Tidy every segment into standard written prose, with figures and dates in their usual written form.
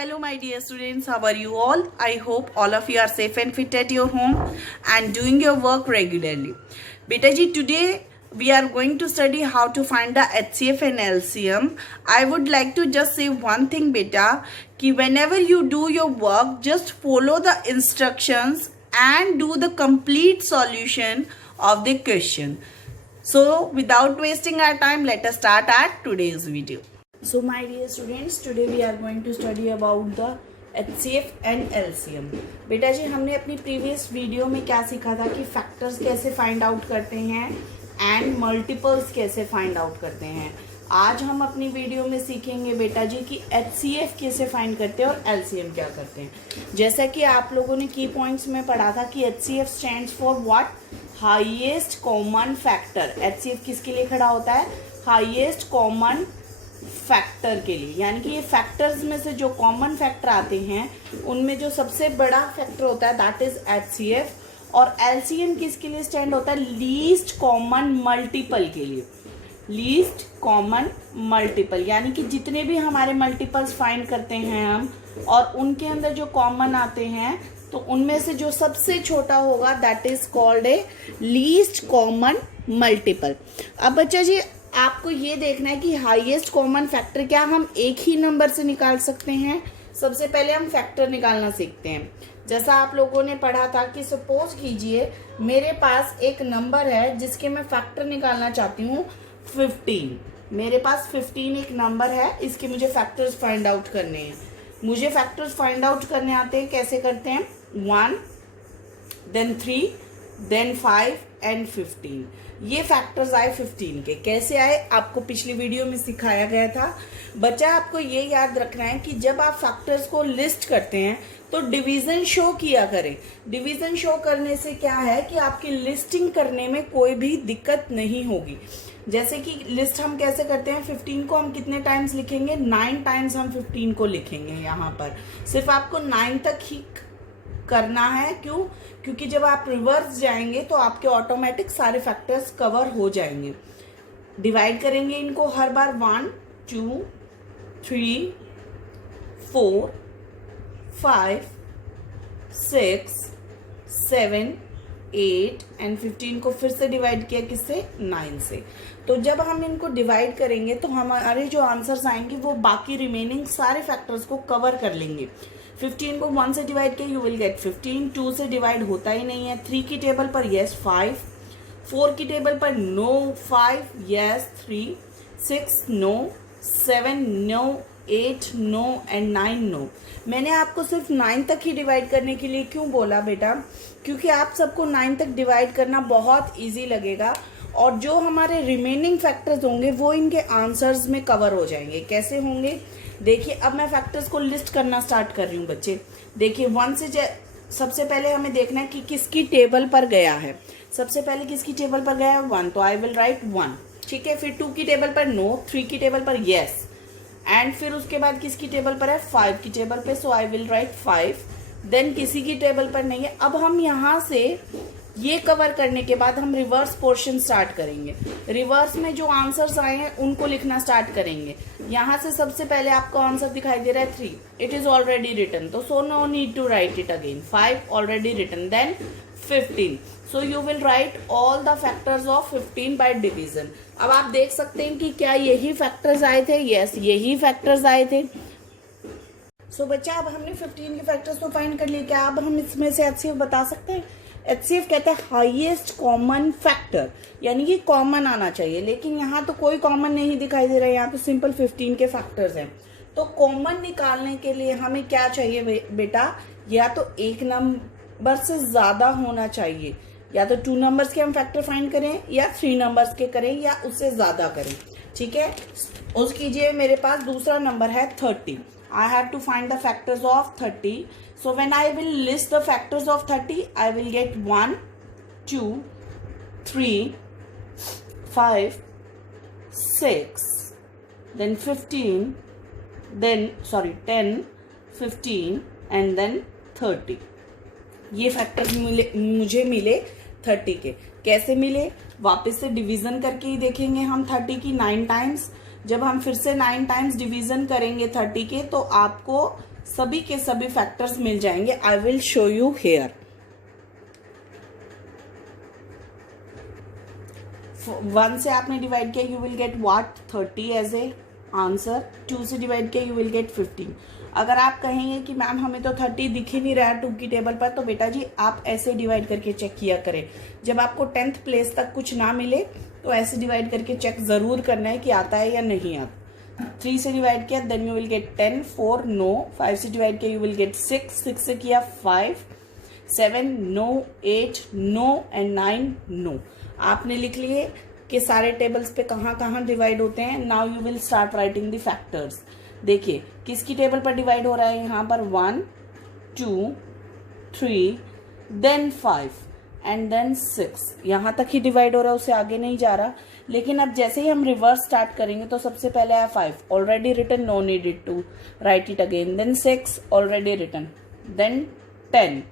Hello my dear students, how are you all? I hope all of you are safe and fit at your home and doing your work regularly. Beta ji, today we are going to study how to find the HCF and LCM. I would like to just say one thing beta, कि whenever you do your work, just follow the instructions and do the complete solution of the question. So without wasting our time, let us start our today's video. So my dear students, today we are going to study about the HCF and LCM. बेटा जी, हमने अपनी previous video में क्या सीखा था कि factors कैसे find out करते हैं एंड मल्टीपल्स कैसे फाइंड आउट करते हैं. आज हम अपनी वीडियो में सीखेंगे बेटा जी कि HCF कैसे फाइंड करते हैं और LCM क्या करते हैं. जैसा कि आप लोगों ने की पॉइंट्स में पढ़ा था कि HCF stands for what, highest common factor. HCF किसके लिए खड़ा होता है? हाईएस्ट कॉमन फैक्टर के लिए. यानी कि ये फैक्टर्स में से जो कॉमन फैक्टर आते हैं उनमें जो सबसे बड़ा फैक्टर होता है दैट इज HCF. और LCM किसके लिए स्टैंड होता है? लीस्ट कॉमन मल्टीपल के लिए. लीस्ट कॉमन मल्टीपल यानी कि जितने भी हमारे मल्टीपल्स फाइंड करते हैं हम और उनके अंदर जो कॉमन आते हैं तो उनमें से जो सबसे छोटा होगा that is called a least common multiple. अब बच्चा जी, आपको ये देखना है कि हाईएस्ट कॉमन फैक्टर क्या हम एक ही नंबर से निकाल सकते हैं. सबसे पहले हम फैक्टर निकालना सीखते हैं. जैसा आप लोगों ने पढ़ा था कि सपोज कीजिए मेरे पास एक नंबर है जिसके मैं फैक्टर निकालना चाहती हूँ 15. मेरे पास 15 एक नंबर है, इसके मुझे फैक्टर्स फाइंड आउट करने हैं. मुझे फैक्टर्स फाइंड आउट करने आते हैं. कैसे करते हैं? 1 देन 3 देन 5 एंड 15. ये फैक्टर्स आए 15 के. कैसे आए आपको पिछली वीडियो में सिखाया गया था. बच्चा, आपको ये याद रखना है कि जब आप फैक्टर्स को लिस्ट करते हैं तो डिवीजन शो किया करें. डिवीजन शो करने से क्या है कि आपकी लिस्टिंग करने में कोई भी दिक्कत नहीं होगी. जैसे कि लिस्ट हम कैसे करते हैं, 15 को हम कितने टाइम्स लिखेंगे? 9 टाइम्स हम 15 को लिखेंगे. यहाँ पर सिर्फ आपको 9 तक ही करना है. क्यों? क्योंकि जब आप रिवर्स जाएंगे तो आपके ऑटोमेटिक सारे फैक्टर्स कवर हो जाएंगे. डिवाइड करेंगे इनको हर बार 1 2 3 4 5 6 7 8 एंड 15 को फिर से डिवाइड किया किससे? 9 से. तो जब हम इनको डिवाइड करेंगे तो हमारे जो आंसर्स आएंगे वो बाकी रिमेनिंग सारे फैक्टर्स को कवर कर लेंगे. 15 को 1 से डिवाइड किया यू विल गेट 15. 2 से डिवाइड होता ही नहीं है. 3 की टेबल पर यस 5. 4 की टेबल पर no 5 yes 3. 6 no. 7 no. 8 no and 9 no. मैंने आपको सिर्फ 9 तक ही डिवाइड करने के लिए क्यों बोला बेटा? क्योंकि आप सबको 9 तक डिवाइड करना बहुत इजी लगेगा और जो हमारे रिमेनिंग फैक्टर्स होंगे वो इनके आंसर्स में कवर हो जाएंगे. कैसे होंगे? देखिए, अब मैं फैक्टर्स को लिस्ट करना स्टार्ट कर रही हूँ बच्चे. देखिए 1 से सबसे पहले हमें देखना है कि किसकी टेबल पर गया है. सबसे पहले किसकी टेबल पर गया है? 1. तो आई विल राइट 1. ठीक है. फिर 2 की टेबल पर नो. 3 की टेबल पर येस. एंड फिर उसके बाद किसकी टेबल पर है? 5 की टेबल पे. सो आई विल राइट 5. देन किसी की टेबल पर नहीं है. अब हम यहाँ से ये कवर करने के बाद हम रिवर्स पोर्शन स्टार्ट करेंगे. रिवर्स में जो आंसर्स आए हैं उनको लिखना स्टार्ट करेंगे. यहाँ से सबसे पहले आपको आंसर दिखाई दे रहा है 3. इट इज ऑलरेडी रिटन, तो so no need to write it again. 5 already written. Then 15. So you will write all the factors of 15 by division. अब आप देख सकते हैं कि क्या यही फैक्टर्स आए थे? यस, यही फैक्टर्स आए थे. सो बच्चा, अब हमने 15 के फैक्टर्स को फाइंड कर लिए. क्या अब हम इसमें से HCF बता सकते हैं? HCF कहता है हाईएस्ट कॉमन फैक्टर, यानी कि कॉमन आना चाहिए. लेकिन यहाँ तो कोई कॉमन नहीं दिखाई दे रहा है. यहाँ तो सिंपल 15 के फैक्टर्स हैं. तो कॉमन निकालने के लिए हमें क्या चाहिए बेटा? या तो एक नंबर से ज्यादा होना चाहिए. या तो 2 नंबर्स के हम फैक्टर फाइंड करें या 3 नंबर्स के करें या उससे ज्यादा करें. ठीक है. उस कीजिए, मेरे पास दूसरा नंबर है 30. I have to find the factors of 30. So when I will list the factors of 30, I will get 1, 2, 3, 5, 6, then 15, then 10, 15 and then 30. ये फैक्टर्स मुझे मिले 30 के. कैसे मिले? वापस से डिवीजन करके ही देखेंगे हम 30 की 9 टाइम्स. जब हम फिर से 9 टाइम्स डिवीजन करेंगे 30 के तो आपको सभी के सभी फैक्टर्स मिल जाएंगे. I will show you here. 1 से आपने डिवाइड किया, you will get what 30 as a answer. 2 से डिवाइड किया, यू विल गेट 15. अगर आप कहेंगे कि मैम हमें तो 30 दिख ही नहीं रहा है 2 की टेबल पर, तो बेटा जी आप ऐसे डिवाइड करके चेक किया करें. जब आपको 10th प्लेस तक कुछ ना मिले तो ऐसे डिवाइड करके चेक जरूर करना है कि आता है या नहीं आता. 3 से डिवाइड किया, then you will get 10. 4 no. 5 से डिवाइड किया, यू विल गेट 6. 6 से किया 5. 7 नो. 8 नो. And 9 no. आपने लिख लिए कि सारे टेबल्स पे कहाँ कहाँ डिवाइड होते हैं. Now you will start writing the factors. देखिए किसकी टेबल पर डिवाइड हो रहा है यहाँ पर 1 2 3 देन 5 एंड देन 6. यहाँ तक ही डिवाइड हो रहा है, उससे आगे नहीं जा रहा. लेकिन अब जैसे ही हम रिवर्स स्टार्ट करेंगे तो सबसे पहले है 5 already written, no needed to write it again. Then 6 already written, then 10,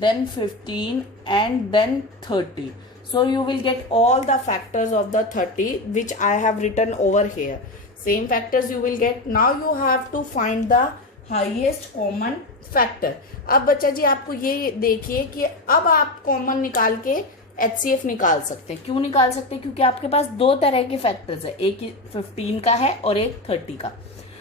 then 15 and then 30. So you will get all the factors of the 30 which I have written over here. Same factors you will get. Now you have to find the highest common factor. अब बच्चा जी आपको ये देखिए कि अब आप common निकाल के HCF निकाल सकते हैं. क्यों निकाल सकते हैं? क्योंकि आपके पास दो तरह के फैक्टर्स है, एक 15 का है और एक 30 का.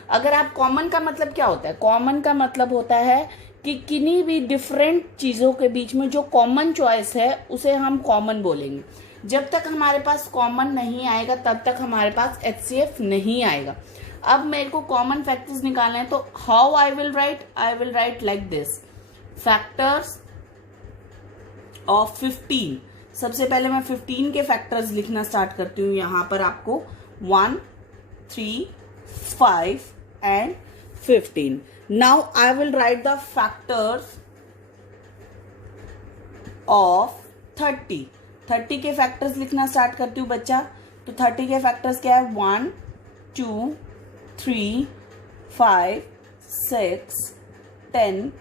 अगर आप कॉमन का मतलब क्या होता है? कॉमन का मतलब होता है कि किन्हीं भी डिफरेंट चीज़ों के बीच में जो कॉमन चॉइस है उसे हम कॉमन बोलेंगे. जब तक हमारे पास कॉमन नहीं आएगा तब तक हमारे पास HCF नहीं आएगा. अब मेरे को कॉमन फैक्टर्स निकालना है, तो how I will right like this. Factors of 15. सबसे पहले मैं 15 के फैक्टर्स लिखना स्टार्ट करती हूँ. यहाँ पर आपको 1 3 5 and 15. Now I will write the factors of 30. 30 के फैक्टर्स लिखना स्टार्ट करती हूँ बच्चा. तो 30 के फैक्टर्स क्या है? 1 2 3 5 6 10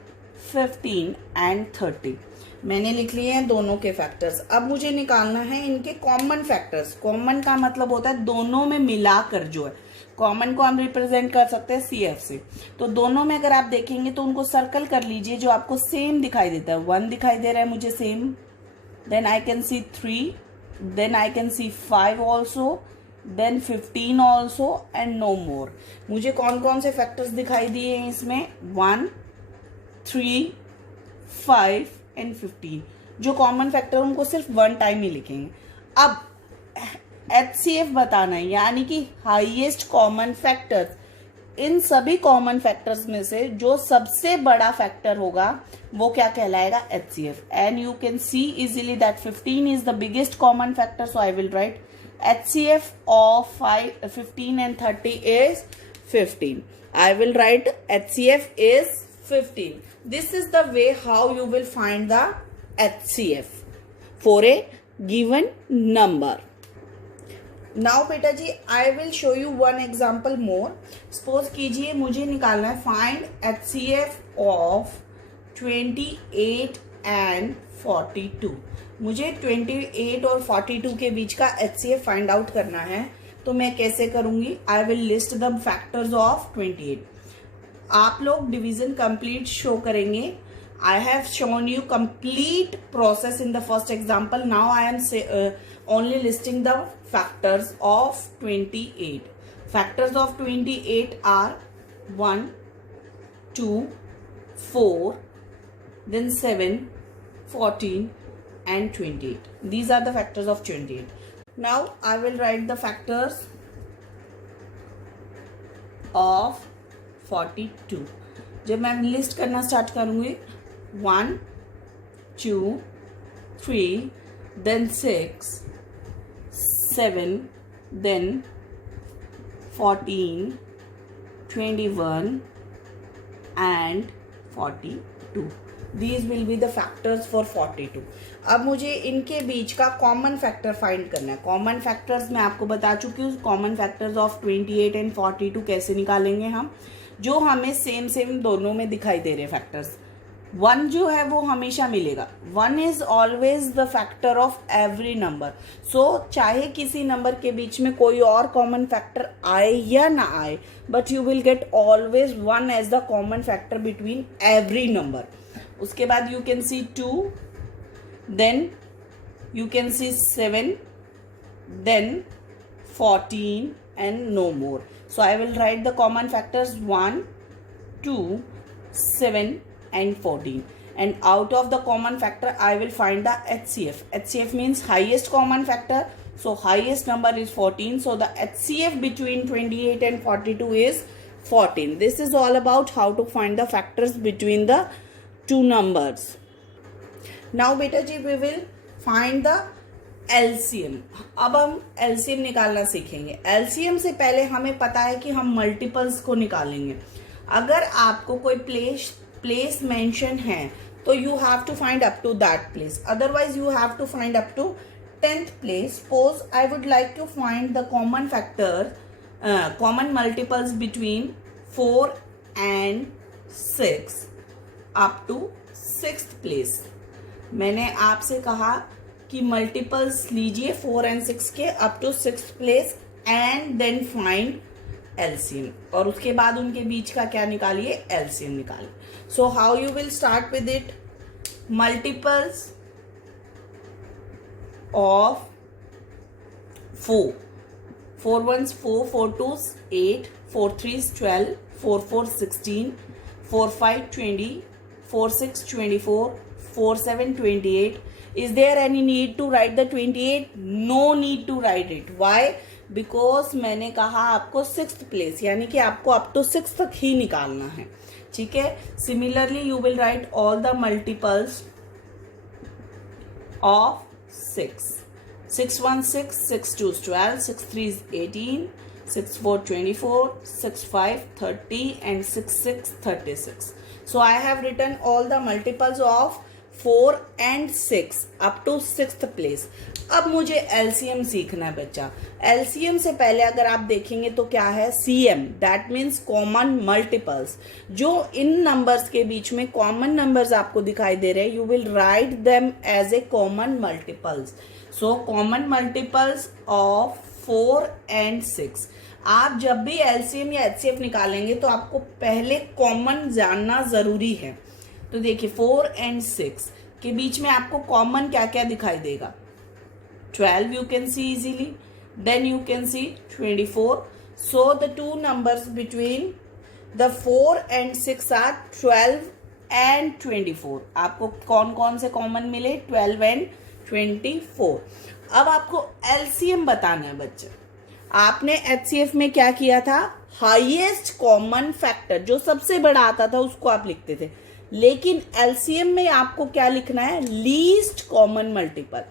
15 and 30. मैंने लिख लिए हैं दोनों के फैक्टर्स. अब मुझे निकालना है इनके कॉमन फैक्टर्स. कॉमन का मतलब होता है दोनों में मिलाकर जो है. कॉमन को हम रिप्रेजेंट कर सकते हैं CF से. तो दोनों में अगर आप देखेंगे तो उनको सर्कल कर लीजिए जो आपको सेम दिखाई देता है. 1 दिखाई दे रहा है मुझे same, then I can see 3, then I can see 5 also, then 15 also and no more. मुझे कौन कौन से फैक्टर्स दिखाई दिए हैं इसमें? 1 3 5 एंड 15. जो कॉमन फैक्टर उनको सिर्फ 1 टाइम ही लिखेंगे. अब HCF बताना है, यानी कि हाईएस्ट कॉमन फैक्टर्स. इन सभी कॉमन फैक्टर्स में से जो सबसे बड़ा फैक्टर होगा वो क्या कहलाएगा? HCF. And you can C easily that 15 is the biggest common factor. So I will right HCF of 15 and 30 is 15. I will write HCF is 15. This is the way how you will find the HCF for a given number. Now बेटा जी I will show you one example more. Suppose कीजिए मुझे निकालना है find HCF of 28 and 42. मुझे 28 और 42 के बीच का HCF फाइंड आउट करना है. तो मैं कैसे करूंगी? I will list the factors of 28. आप लोग डिवीजन कंप्लीट शो करेंगे. I have shown you complete process in the first example. Now I am only listing the factors of 28. Factors of 28 are 1, 2, 4, then 7, 14 and 28. These are the factors of 28. Now I will write the factors of 42. जब मैं list करना start करूंगी 1 2 3 then 6 7 then 14 21 and 42. These will be the factors for 42. अब मुझे इनके बीच का common factor find करना है. कॉमन फैक्टर्स मैं आपको बता चुकी हूँ. कॉमन फैक्टर्स ऑफ 28 एंड 42 कैसे निकालेंगे हम, जो हमें सेम दोनों में दिखाई दे रहे फैक्टर्स. वन जो है वो हमेशा मिलेगा. One is always the factor of every number. So चाहे किसी नंबर के बीच में कोई और कॉमन फैक्टर आए या ना आए, but you will get always one as the common factor between every number. उसके बाद you can see 2, then you can see 7, then 14 and no more. So I will write the common factors 1, 2, 7 and 14, and out of the common factor I will find the HCF. HCF means highest common factor. So highest number is 14, so the HCF between 28 and 42 is 14. This is all about how to find the factors between the two numbers. Now beta ji, we will find the LCM. अब हम LCM निकालना सीखेंगे. LCM से पहले हमें पता है कि हम मल्टीपल्स को निकालेंगे. अगर आपको कोई प्लेस मेंशन है तो you have to find up to that place, otherwise you have to find up to 10th place. Suppose I would like to find the common factor, common multiples between 4 and 6 up to 6th place. मैंने आपसे कहा कि multiples लीजिए 4 and 6 के up to 6th place and then find LCM, और उसके बाद उनके बीच का क्या निकालिए, एलसीएम निकालिए. So how you will start with it. Multiples of 4. 4 ones 4, 4 twos 8, 4 threes 12, 4 fours 16, 4 5 20, 4 6 24, 4 7 28. Is there any need to write the 28? No need to write it. Why? Because मैंने कहा आपको 6th प्लेस यानी कि आपको अप टू 6 तक ही निकालना है. ठीक है. Similarly you will write all the multiples of 6. 6 1 6, 6 2 12, 6 3 18, 6 4 24, 6 5 30 and 6 6 36. So I have written all the multiples of 4 and 6 up to 6th place. अब मुझे एलसीएम सीखना है बच्चा. एलसीएम से पहले अगर आप देखेंगे तो क्या है, CM, that means common multiples. जो इन नंबर्स के बीच में कॉमन नंबर्स आपको दिखाई दे रहे हैं, you will write them as a common multiples. So common multiples of 4 and 6. आप जब भी एलसीएम या एचसीएफ निकालेंगे तो आपको पहले कॉमन जानना जरूरी है. तो देखिए 4 and 6 के बीच में आपको कॉमन क्या क्या दिखाई देगा. 12 you can see easily, then you can see 24. So the two numbers between the 4 and 6 are 12 and 24. आपको कौन कौन से कॉमन मिले, 12 and 24. अब आपको एलसीएम बताना है बच्चे. आपने एचसीएफ में क्या किया था, हाईएस्ट कॉमन फैक्टर जो सबसे बड़ा आता था उसको आप लिखते थे, लेकिन एलसीएम में आपको क्या लिखना है, लीस्ट कॉमन मल्टीपल.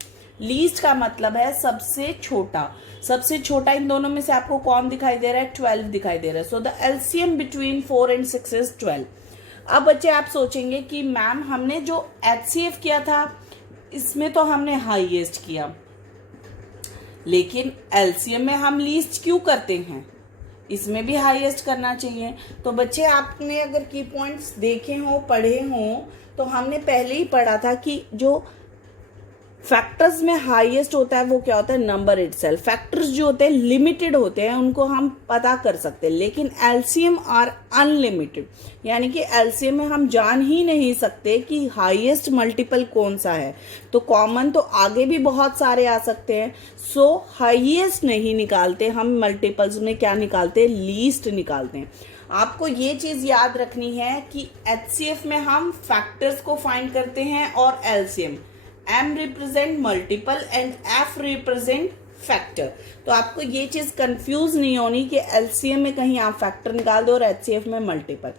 लीस्ट का मतलब है सबसे छोटा. सबसे छोटा इन दोनों में से आपको कौन दिखाई दे रहा है, 12 दिखाई दे रहा है. So the LCM between 4 and 6 is 12. अब बच्चे आप सोचेंगे कि मैम हमने जो एचसीएफ किया था इसमें तो हमने हाईएस्ट किया, लेकिन एलसीएम में हम लीस्ट क्यों करते हैं, इसमें भी हाईएस्ट करना चाहिए. तो बच्चे आपने अगर की पॉइंट्स देखे हो, पढ़े हो, तो हमने पहले ही पढ़ा था कि जो फैक्टर्स में हाईएस्ट होता है वो क्या होता है, नंबर इटसेल्फ. फैक्टर्स जो होते हैं लिमिटेड होते हैं, उनको हम पता कर सकते हैं, लेकिन एलसीएम आर अनलिमिटेड. यानी कि एलसीएम में हम जान ही नहीं सकते कि हाईएस्ट मल्टीपल कौन सा है. तो कॉमन तो आगे भी बहुत सारे आ सकते हैं. सो हाईएस्ट नहीं निकालते हम, मल्टीपल्स में क्या निकालते हैं, लीस्ट निकालते हैं. आपको ये चीज याद रखनी है कि एचसीएफ में हम फैक्टर्स को फाइंड करते हैं और LCM, M represent multiple and F represent factor. तो आपको ये चीज कंफ्यूज नहीं होनी कि एलसीएम में कहीं आप फैक्टर निकाल दो और एचसीएफ में मल्टीपल.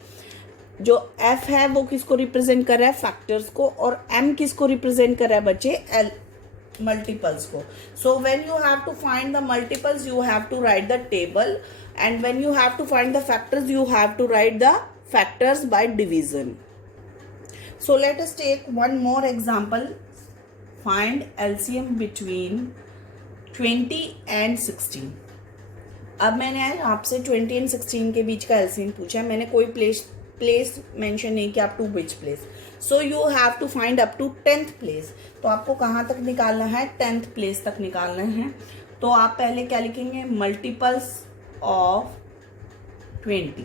जो F है वो किसको रिप्रेजेंट कर रहा है, फैक्टर्स को, और M किसको रिप्रेजेंट कर रहा है बच्चे, मल्टीपल्स को. So when you have to find the multiples you have to write the table, and when you have to find the factors you have to write the factors by division. So let us take one more example. Find LCM between 20 and 16. अब मैंने आपसे 20 and 16 के बीच का LCM पूछा है. मैंने कोई place mention नहीं किया, up to which place. So you have to find up to 10th place. तो आपको कहाँ तक निकालना है? 10th प्लेस तक निकालना है. तो आप पहले क्या लिखेंगे? Multiples of 20.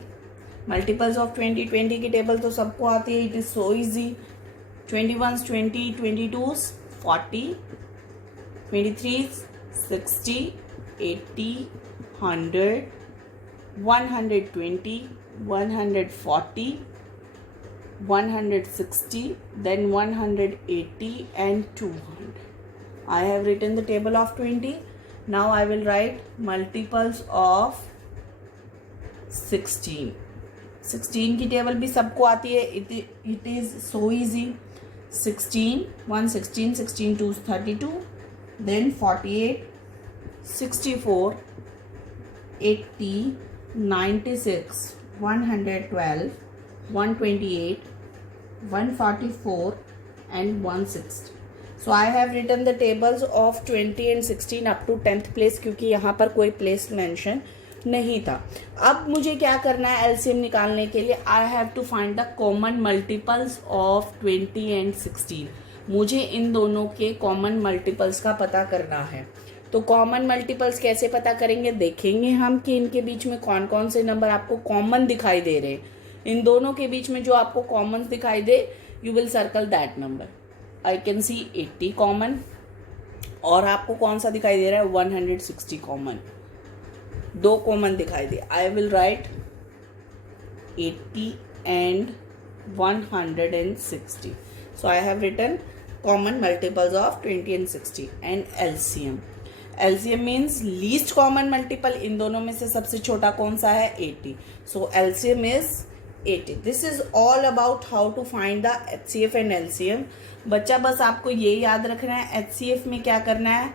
मल्टीपल्स ऑफ 20 की टेबल तो सबको आती है. It is so easy. 21s 20, 22s 40, 23s 60, 80, 100, 120, 140, 160, then 180 and 200. I have written the table of 20. Now I will write multiples of 16. 16 की टेबल भी सबको आती है. It is so easy. 16, 1 16, 16 2 32, then 48, 64, 80, 96, 112, 128, 144 and 160. So I have written the tables of 20 and 16 up to 10th place क्योंकि यहाँ पर कोई place mention नहीं था. अब मुझे क्या करना है एलसीएम निकालने के लिए? I have to find the common multiples of 20 and 16. मुझे इन दोनों के कॉमन मल्टीपल्स का पता करना है. तो कॉमन मल्टीपल्स कैसे पता करेंगे? देखेंगे हम कि इनके बीच में कौन कौन से नंबर आपको कॉमन दिखाई दे रहे हैं. इन दोनों के बीच में जो आपको कॉमन दिखाई दे, you will circle that number. I can see 80 common, और आपको कौन सा दिखाई दे रहा है? 160 कॉमन. दो कॉमन दिखाई दे. I will write 80 and 160. So I have written common multiples of 20 and 60 and LCM. LCM means least common multiple. इन दोनों में से सबसे छोटा कौन सा है? 80. So LCM is 80. This is all about how to find the HCF and LCM. बच्चा बस आपको ये याद रखना है, एचसीएफ में क्या करना है?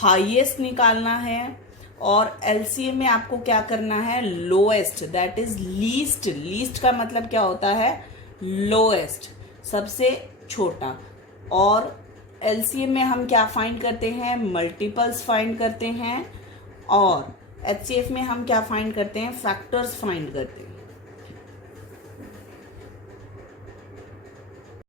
हाईएस्ट निकालना है, और एलसीएम में आपको क्या करना है? Lowest, that is least. Least का मतलब क्या होता है? लोएस्ट, सबसे छोटा. और एलसीएम में हम क्या फाइंड करते हैं? मल्टीपल्स फाइंड करते हैं. और एचसीएफ में हम क्या फाइंड करते हैं? फैक्टर्स फाइंड करते हैं.